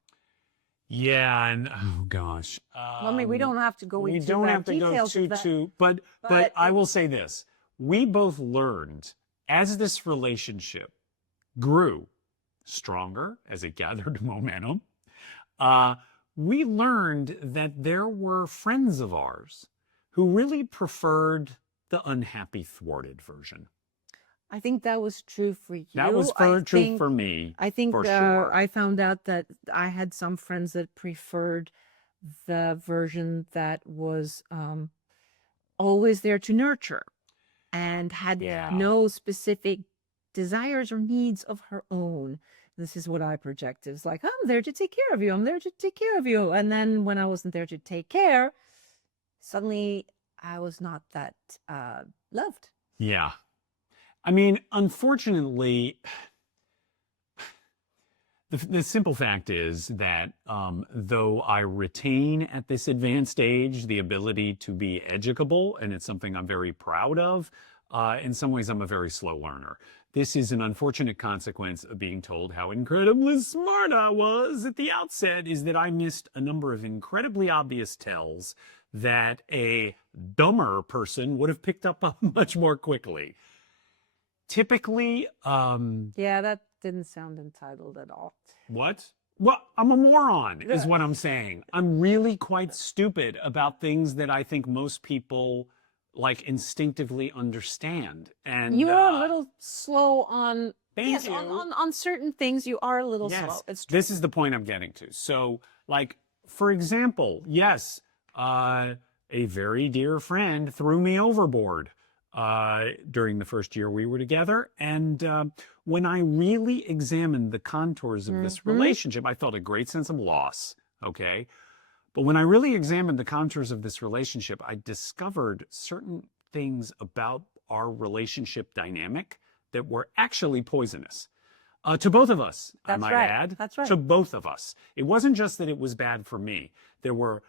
yeah, and oh gosh. Well, I mean, we don't have to go We into don't that have to go details of that, too, but I will say this. We both learned as this relationship grew stronger, as it gathered momentum, we learned that there were friends of ours who really preferred the unhappy, thwarted version. I think that was true for you. That was true for me. I think for sure. I found out that I had some friends that preferred the version that was always there to nurture and had no specific desires or needs of her own. This is what I projected. It's like, I'm there to take care of you. I'm there to take care of you. And then when I wasn't there to take care, suddenly I was not that loved. Yeah. I mean, unfortunately, the simple fact is that though I retain at this advanced age the ability to be educable, and it's something I'm very proud of, in some ways I'm a very slow learner. This is an unfortunate consequence of being told how incredibly smart I was at the outset, is that I missed a number of incredibly obvious tells that a dumber person would have picked up on much more quickly. Typically, yeah, that didn't sound entitled at all. What? Well, I'm a moron, is what I'm saying. I'm really quite stupid about things that I think most people like instinctively understand. And you're a little slow on Thank you. On certain things. You are a little slow. It's true. This is the point I'm getting to. So, like, for example, yes, a very dear friend threw me overboard during the first year we were together. And when I really examined the contours of this relationship, I felt a great sense of loss. Okay. But when I really examined the contours of this relationship, I discovered certain things about our relationship dynamic that were actually poisonous. To both of us, I might add. That's right. To both of us. It wasn't just that it was bad for me. There were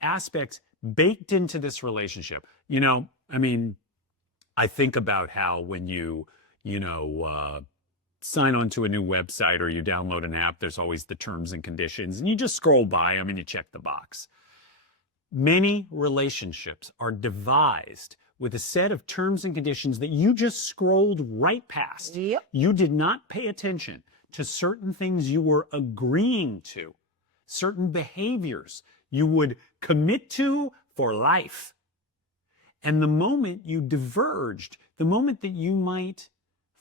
aspects baked into this relationship. You know, I mean, I think about how when you sign on to a new website or you download an app, there's always the terms and conditions, and you just scroll by them and you check the box. Many relationships are devised with a set of terms and conditions that you just scrolled right past. Yep. You did not pay attention to certain things you were agreeing to, certain behaviors you would commit to for life. And the moment you diverged, the moment that you might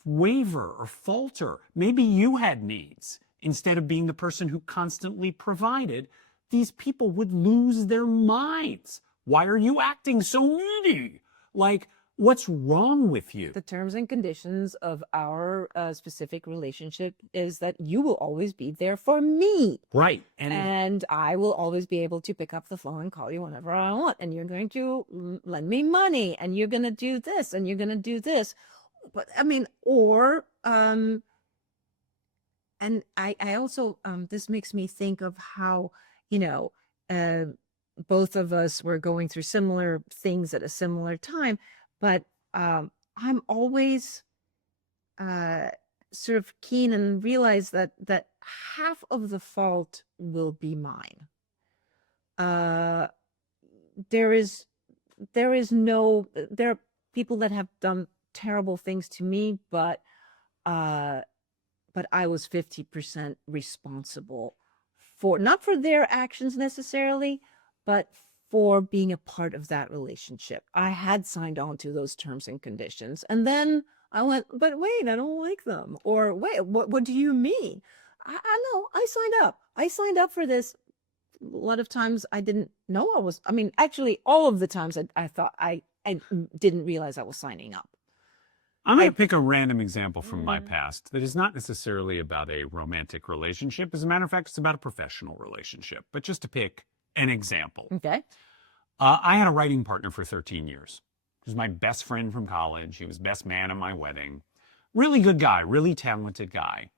waver or falter, maybe you had needs instead of being the person who constantly provided, these people would lose their minds. Why are you acting so needy? Like, what's wrong with you? The terms and conditions of our specific relationship is that you will always be there for me. Right. And I will always be able to pick up the phone and call you whenever I want. And you're going to lend me money, and you're going to do this, and you're going to do this. But I mean, and I also, this makes me think of how, both of us were going through similar things at a similar time, but I'm always sort of keen and realize that half of the fault will be mine. Uh, there is no, there are people that have done terrible things to me, but I was 50% responsible for, not for their actions necessarily, but for being a part of that relationship. I had signed on to those terms and conditions, and then I went, but wait, I don't like them. Or wait, what do you mean? I know, I signed up for this. A lot of times I didn't know I mean, actually all of the times I thought I didn't realize I was signing up. I'm going to pick a random example from my past that is not necessarily about a romantic relationship. As a matter of fact, it's about a professional relationship. But just to pick an example. Okay. I had a writing partner for 13 years. He was my best friend from college. He was best man at my wedding. Really good guy, really talented guy.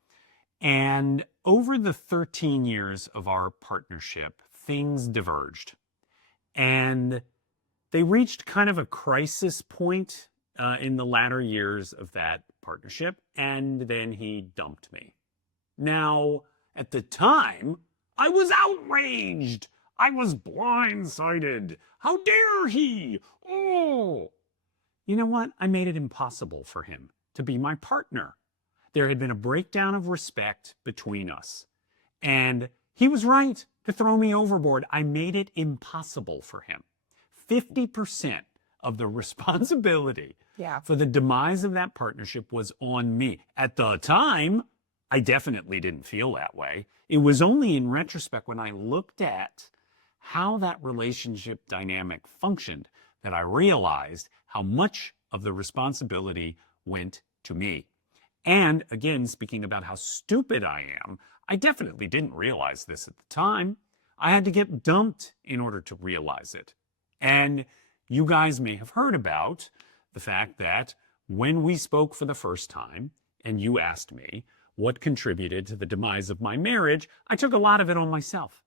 And over the 13 years of our partnership, things diverged. And they reached kind of a crisis point in the latter years of that partnership, and then he dumped me. Now, at the time, I was outraged. I was blindsided. How dare he? Oh! You know what? I made it impossible for him to be my partner. There had been a breakdown of respect between us. And he was right to throw me overboard. I made it impossible for him. 50% of the responsibility for the demise of that partnership was on me. At the time, I definitely didn't feel that way. It was only in retrospect when I looked at how that relationship dynamic functioned that I realized how much of the responsibility went to me. And again, speaking about how stupid I am, I definitely didn't realize this at the time. I had to get dumped in order to realize it. And you guys may have heard about the fact that when we spoke for the first time and you asked me what contributed to the demise of my marriage, I took a lot of it on myself.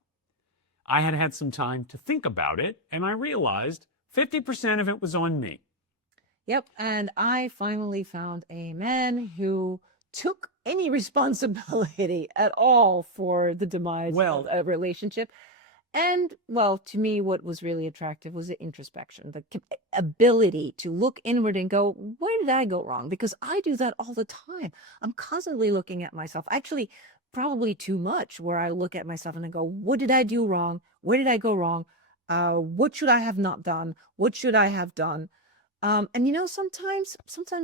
I had had some time to think about it, and I realized 50% of it was on me. Yep. And I finally found a man who took any responsibility at all for the demise of a relationship. And, well, to me, what was really attractive was the introspection, the ability to look inward and go, where did I go wrong? Because I do that all the time. I'm constantly looking at myself, actually, probably too much, where I look at myself and I go, what did I do wrong? Where did I go wrong? What should I have not done? What should I have done? And you know, sometimes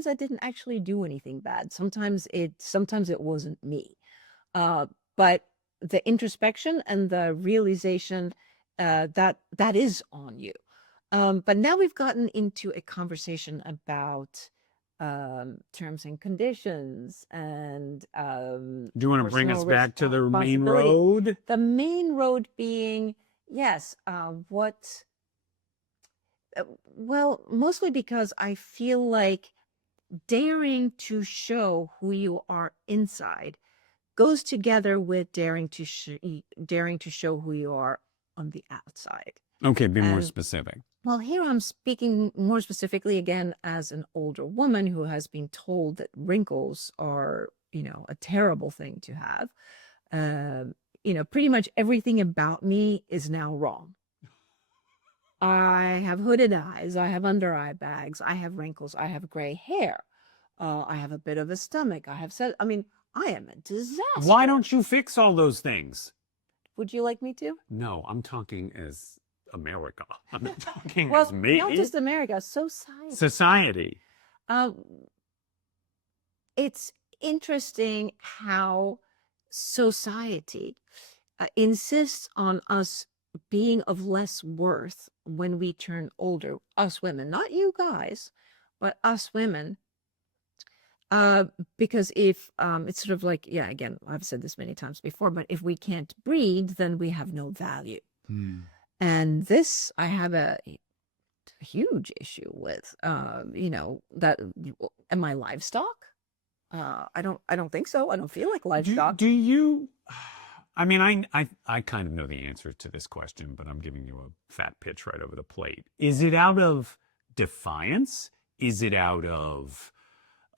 I didn't actually do anything bad. Sometimes it wasn't me. But the introspection and the realization that is on you. But now we've gotten into a conversation about terms and conditions and do you want to bring us back to the main road? The main road being, yes, well, mostly because I feel like daring to show who you are inside goes together with daring to show who you are on the outside. Okay, be more specific. Well, here I'm speaking more specifically again as an older woman who has been told that wrinkles are, you know, a terrible thing to have. You know, pretty much everything about me is now wrong. I have hooded eyes, I have under eye bags, I have wrinkles, I have gray hair, I have a bit of a stomach, I mean, I am a disaster. Why don't you fix all those things? Would you like me to? No, I'm talking as America. I'm not talking as me. Not just America, society. Society. It's interesting how society insists on us being of less worth when we turn older, us women, not you guys, but us women. Because if it's sort of like, yeah, again, I've said this many times before, but if we can't breed, then we have no value. And this, I have a huge issue with, you know, that, am I livestock? I don't think so. I don't feel like livestock. Do you, I mean, I kind of know the answer to this question, but I'm giving you a fat pitch right over the plate. Is it out of defiance? Is it out of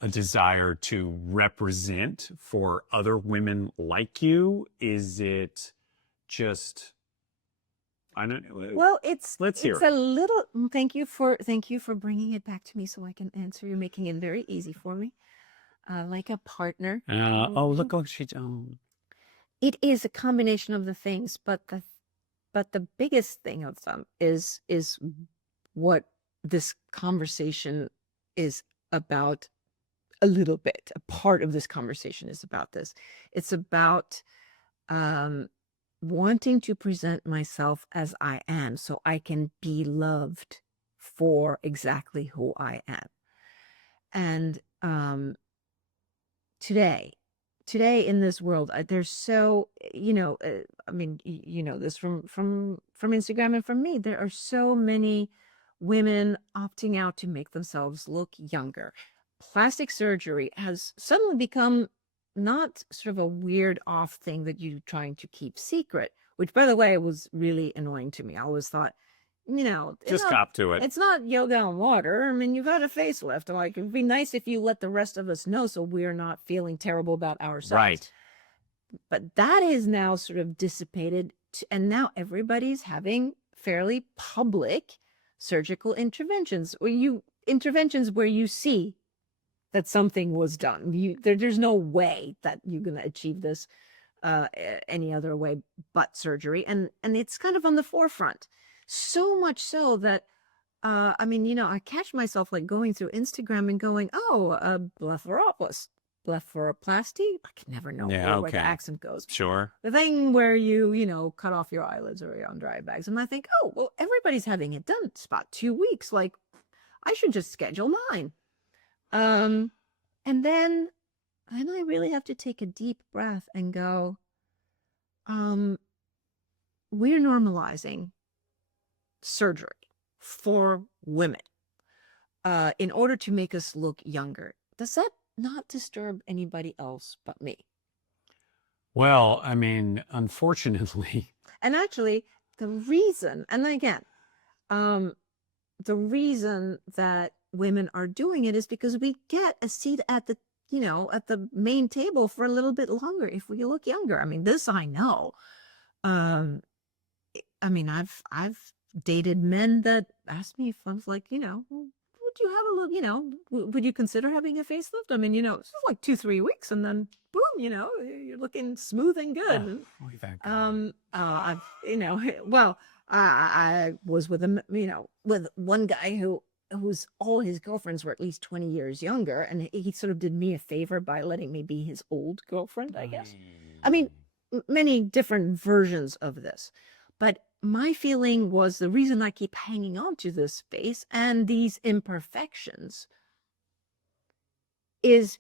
a desire to represent for other women like you? Is it just, I don't know. Well, Let's hear it's it. a little. Thank you for bringing it back to me so I can answer. You're making it very easy for me, like a partner. Oh, look, she's. Oh. It is a combination of the things, but the biggest thing of them is what this conversation is about. A little bit. A part of this conversation is about this. It's about wanting to present myself as I am so I can be loved for exactly who I am. And today in this world, there's so, I mean, you know this from Instagram and from me, there are so many women opting out to make themselves look younger. Plastic surgery has suddenly become not sort of a weird off thing that you're trying to keep secret, which, by the way, was really annoying to me. I always thought, just cop to it. It's not yoga on water. I mean, you've had a facelift. Like, it'd be nice if you let the rest of us know so we're not feeling terrible about ourselves. Right. But that is now sort of dissipated, and now everybody's having fairly public surgical interventions, where you see that something was done. There's no way that you're going to achieve this any other way but surgery. And it's kind of on the forefront. So much so that, I mean, I catch myself like going through Instagram and going, blepharoplasty. I can never know where the accent goes. Sure. The thing where you cut off your eyelids or your dry bags. And I think, oh, well, everybody's having it done. It's about 2 weeks. Like, I should just schedule mine. And then I really have to take a deep breath and go, we're normalizing surgery for women in order to make us look younger. Does that not disturb anybody else but me? Well, I mean, unfortunately. And actually, the reason, and again, the reason that women are doing it is because we get a seat at the main table for a little bit longer if we look younger. I mean, this I know. I mean, I've dated men that asked me if I was like, would you have a little, would you consider having a facelift? I mean, it's like 2-3 weeks, and then boom, you're looking smooth and good. I was with with one guy who's all his girlfriends were at least 20 years younger, and he sort of did me a favor by letting me be his old girlfriend, I guess. I mean, many different versions of this, but my feeling was the reason I keep hanging on to this face and these imperfections is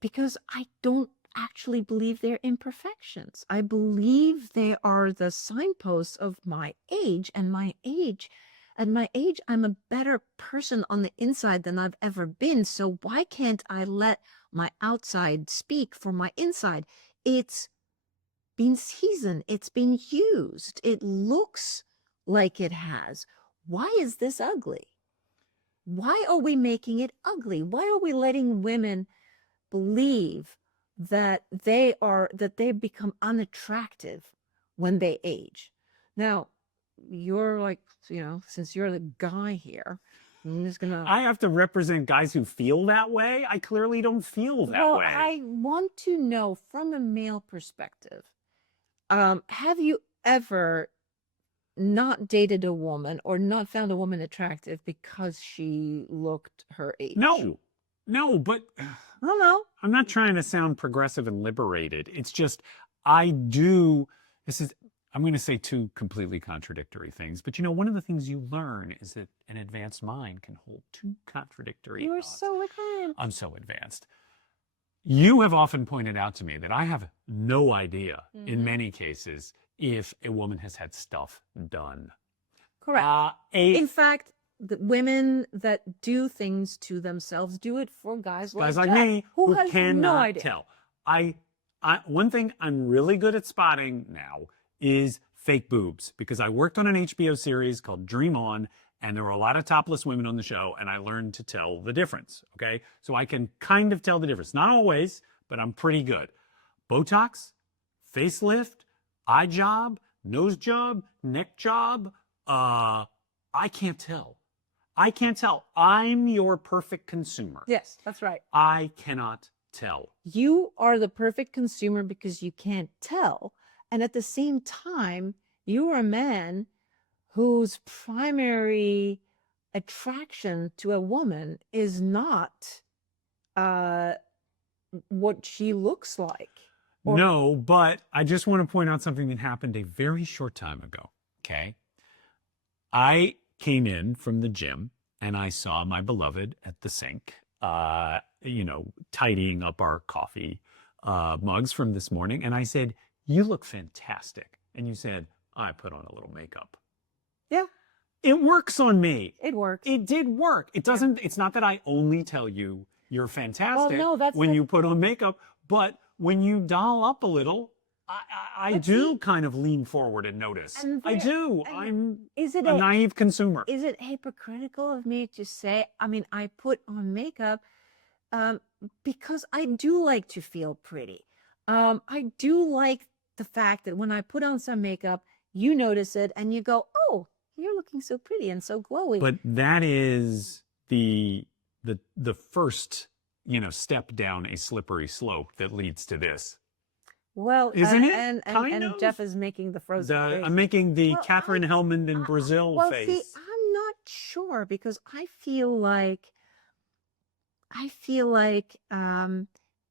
because I don't actually believe they're imperfections. I believe they are the signposts of my age, and my age. At my age, I'm a better person on the inside than I've ever been. So why can't I let my outside speak for my inside? It's been seasoned. It's been used. It looks like it has. Why is this ugly? Why are we making it ugly? Why are we letting women believe that they become unattractive when they age? Now, you're like, since you're the guy here, I have to represent guys who feel that way. I clearly don't feel that way. I want to know from a male perspective, have you ever not dated a woman or not found a woman attractive because she looked her age? No, but I don't know. I'm not trying to sound progressive and liberated. It's just, I'm going to say two completely contradictory things, but one of the things you learn is that an advanced mind can hold two contradictory You are thoughts. so advanced. I'm so advanced. You have often pointed out to me that I have no idea, in many cases, if a woman has had stuff done. Correct. In fact, the women that do things to themselves do it for guys like me who has cannot no idea. tell. I one thing I'm really good at spotting now is fake boobs, because I worked on an HBO series called Dream On, and there were a lot of topless women on the show, and I learned to tell the difference. Okay. So I can kind of tell the difference. Not always, but I'm pretty good. Botox, facelift, eye job, nose job, neck job. I can't tell. I can't tell. I'm your perfect consumer. Yes, that's right. I cannot tell. You are the perfect consumer because you can't tell. And at the same time, you are a man whose primary attraction to a woman is not what she looks like. No, but I just want to point out something that happened a very short time ago. Okay. I came in from the gym and I saw my beloved at the sink, tidying up our coffee mugs from this morning. And I said, "You look fantastic." And you said, "I put on a little makeup." Yeah. It works on me. It works. It did work. It doesn't, it's not that I only tell you you're fantastic when you put on makeup, but when you doll up a little, I do kind of lean forward and notice. I do. I'm a naive consumer. Is it hypocritical of me to say, I mean, I put on makeup because I do like to feel pretty. I do like the fact that when I put on some makeup, you notice it and you go, "Oh, you're looking so pretty and so glowy." But that is the first, step down a slippery slope that leads to this. Well, isn't it? And Jeff is making the frozen face. I'm making the Catherine Hellman in Brazil face. See, I'm not sure because I feel like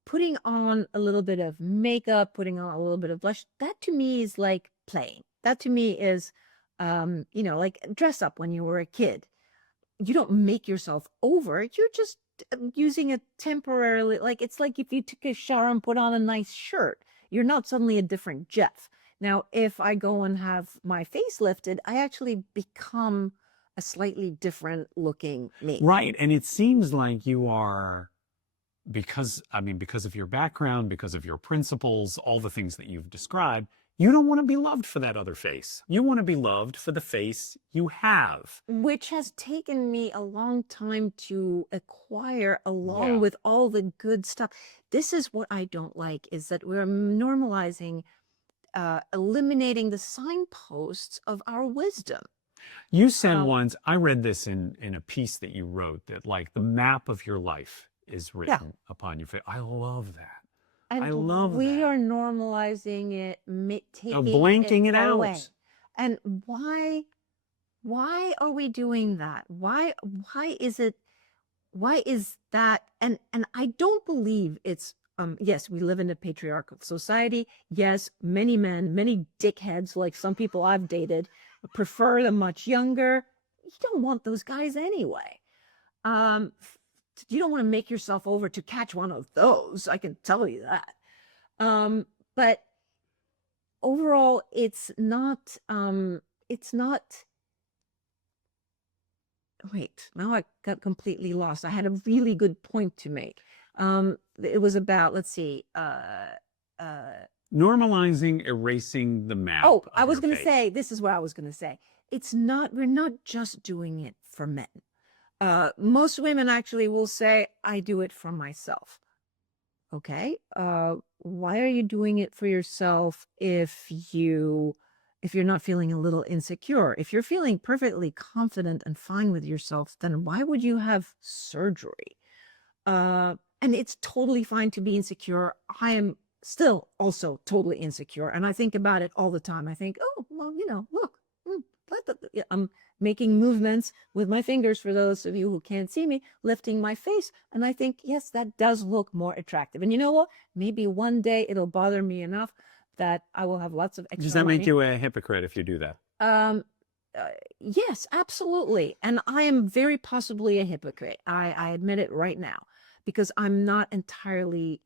putting on a little bit of makeup, putting on a little bit of blush, that to me is like playing. That to me is, like dress up when you were a kid. You don't make yourself over. You're just using it temporarily. Like, it's like if you took a shower and put on a nice shirt, you're not suddenly a different Jeff. Now, if I go and have my face lifted, I actually become a slightly different looking me. Right. And it seems like you are, because of your background, because of your principles, all the things that you've described, you don't want to be loved for that other face. You want to be loved for the face you have. Which has taken me a long time to acquire, along with all the good stuff. This is what I don't like, is that we're normalizing, eliminating the signposts of our wisdom. You said once, I read this in a piece that you wrote, that like the map of your life is written upon your face. I love that. And I love we that. are normalizing it, taking blanking it out. away. And why are we doing that? Why is that? And I don't believe it's, yes, we live in a patriarchal society. Yes, many men, many dickheads, like some people I've dated, prefer them much younger. You don't want those guys anyway. You don't want to make yourself over to catch one of those. I can tell you that. But overall, it's not, wait, now I got completely lost. I had a really good point to make. It was about, let's see, normalizing, erasing the map. Oh, I was going to say, this is what I was going to say. We're not just doing it for men. Most women actually will say, "I do it for myself." Okay. Why are you doing it for yourself if you're not feeling a little insecure? If you're feeling perfectly confident and fine with yourself, then why would you have surgery? And it's totally fine to be insecure. I am still also totally insecure. And I think about it all the time. I think, oh, well, look, I'm making movements with my fingers, for those of you who can't see me, lifting my face. And I think, yes, that does look more attractive. And you know what? Maybe one day it'll bother me enough that I will have lots of extra Does that money. make you a hypocrite if you do that? Yes, absolutely. And I am very possibly a hypocrite. I admit it right now, because I'm not entirely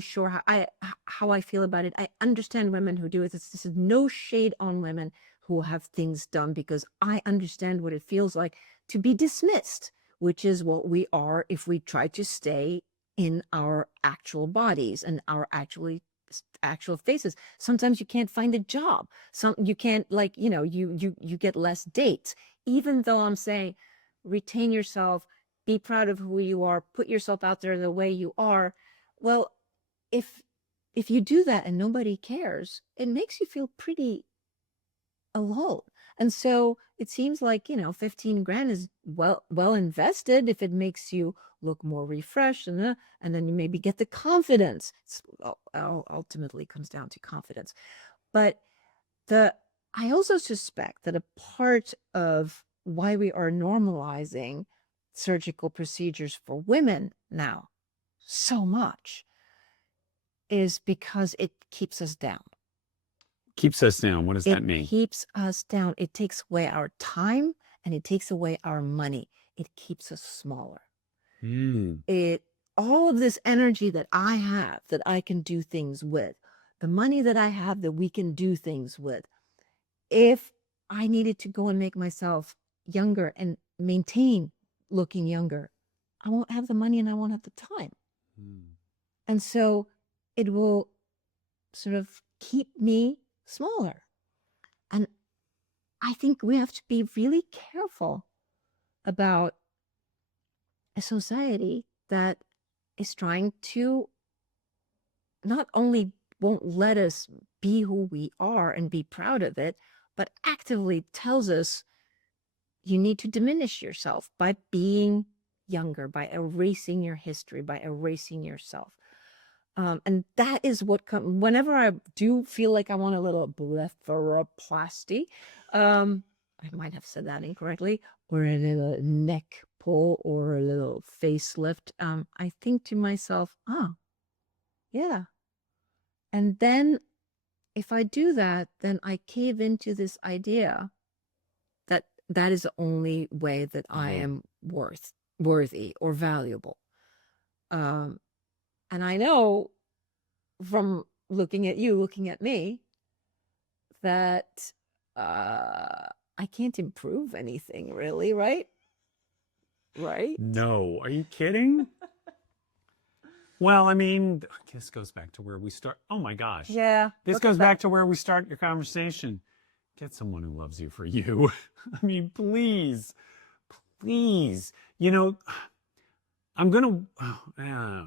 sure how I feel about it. I understand women who do it. This is no shade on women who have things done, because I understand what it feels like to be dismissed, which is what we are if we try to stay in our actual bodies and our actual faces. Sometimes you can't find a job. You can't, like, you get less dates. Even though I'm saying retain yourself, be proud of who you are, put yourself out there the way you are. Well, if you do that and nobody cares, it makes you feel pretty alone. And so it seems like, 15 grand is well invested if it makes you look more refreshed, and then you maybe get the confidence. Ultimately comes down to confidence. But I also suspect that a part of why we are normalizing surgical procedures for women now so much is because it keeps us down. Keeps us down. What does that mean? It keeps us down. It takes away our time and it takes away our money. It keeps us smaller. All of this energy that I have, that I can do things with, the money that I have that we can do things with, if I needed to go and make myself younger and maintain looking younger, I won't have the money and I won't have the time. And so it will sort of keep me smaller. And I think we have to be really careful about a society that is trying to not only won't let us be who we are and be proud of it, but actively tells us you need to diminish yourself by being younger, by erasing your history, by erasing yourself. And that is what whenever I do feel like I want a little blepharoplasty, I might have said that incorrectly, or a little neck pull or a little facelift, I think to myself, oh, yeah. And then if I do that, then I cave into this idea that that is the only way that I am worthy or valuable. And I know from looking at you, looking at me, that I can't improve anything really, right? Right? No. Are you kidding? Well, I mean, this goes back to where we start. Oh my gosh. Yeah. This goes back to where we start your conversation. Get someone who loves you for you. I mean, please, please. I'm going to,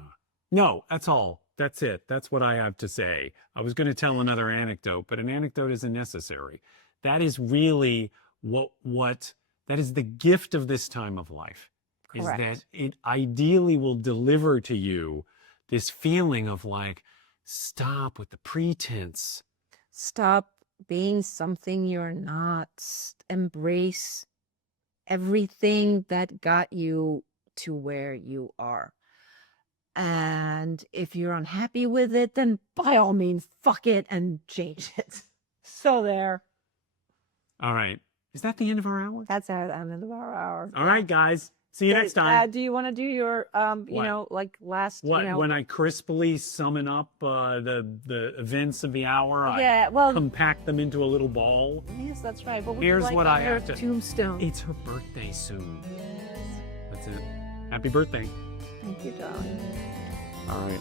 no, that's all. That's it. That's what I have to say. I was going to tell another anecdote, but an anecdote isn't necessary. That is really that is the gift of this time of life. Correct. Is that it ideally will deliver to you this feeling of like, stop with the pretense. Stop being something you're not. Embrace everything that got you to where you are. And if you're unhappy with it, then by all means, fuck it and change it. So there. All right. Is that the end of our hour? That's the end of our hour. All right, guys. See you next time. Do you want to do your, like last, when I crisply summon up the events of the hour, yeah, I compact them into a little ball? Yes, that's right. But here's what I have to. Tombstone. It's her birthday soon. Yes. That's it. Happy birthday. Thank you, darling. All right.